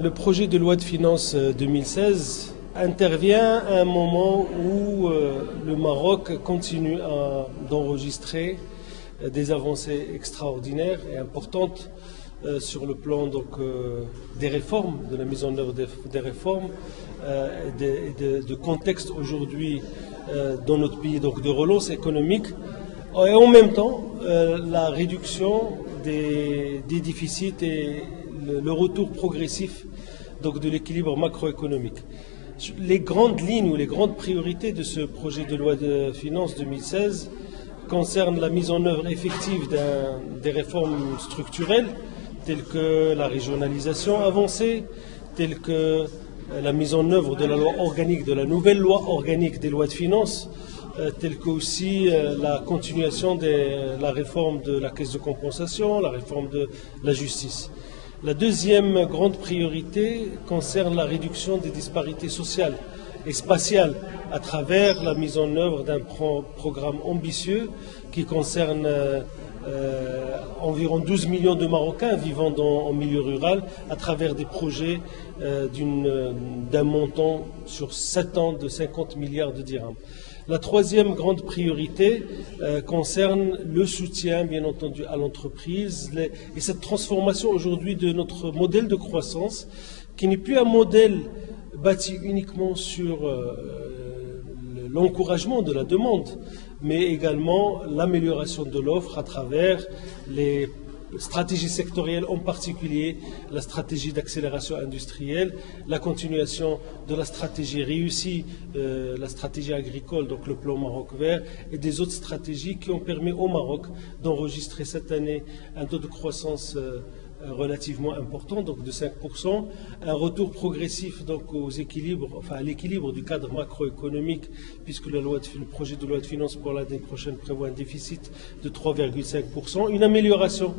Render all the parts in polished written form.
Le projet de loi de finances 2016 intervient à un moment où le Maroc continue d'enregistrer des avancées extraordinaires et importantes sur le plan des réformes, de la mise en œuvre des réformes, de contexte aujourd'hui dans notre pays, donc de relance économique, et en même temps la réduction des déficits et le retour progressif de l'équilibre macroéconomique. Les grandes lignes ou les grandes priorités de ce projet de loi de finances 2016 concernent la mise en œuvre effective des réformes structurelles telles que la régionalisation avancée, telles que la mise en œuvre de la loi organique, de la nouvelle loi organique des lois de finances, telle que aussi la continuation de la réforme de la caisse de compensation, la réforme de la justice. La deuxième grande priorité concerne la réduction des disparités sociales et spatiales à travers la mise en œuvre d'un programme ambitieux qui concerne environ 12 millions de Marocains vivant en milieu rural à travers des projets d'un montant sur 7 ans de 50 milliards de dirhams. La troisième grande priorité concerne le soutien, bien entendu, à l'entreprise et cette transformation aujourd'hui de notre modèle de croissance qui n'est plus un modèle bâti uniquement sur l'encouragement de la demande, mais également l'amélioration de l'offre à travers les stratégies sectorielles, en particulier la stratégie d'accélération industrielle, la continuation de la stratégie réussie, la stratégie agricole, donc le plan Maroc vert, et des autres stratégies qui ont permis au Maroc d'enregistrer cette année un taux de croissance relativement important, donc de 5%, un retour progressif à l'équilibre du cadre macroéconomique, puisque le projet de loi de finances pour l'année prochaine prévoit un déficit de 3,5%, une amélioration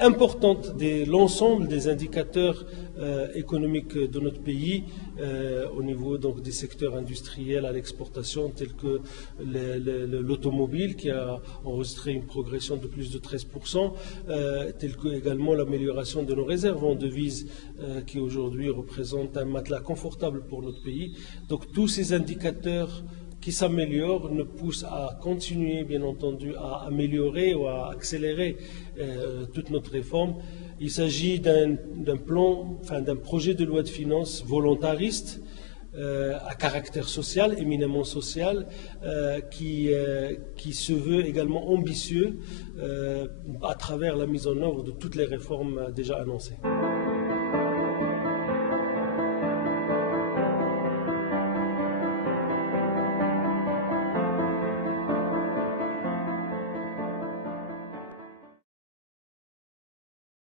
importante de l'ensemble des indicateurs économiques de notre pays au niveau des secteurs industriels à l'exportation tels que l'automobile qui a enregistré une progression de plus de 13%, tels que également l'amélioration de nos réserves en devises qui aujourd'hui représentent un matelas confortable pour notre pays. Donc tous ces indicateurs qui s'améliorent nous poussent à continuer, bien entendu, à améliorer ou à accélérer toute notre réforme. Il s'agit d'un projet de loi de finances volontariste à caractère social, éminemment social, qui se veut également ambitieux à travers la mise en œuvre de toutes les réformes déjà annoncées.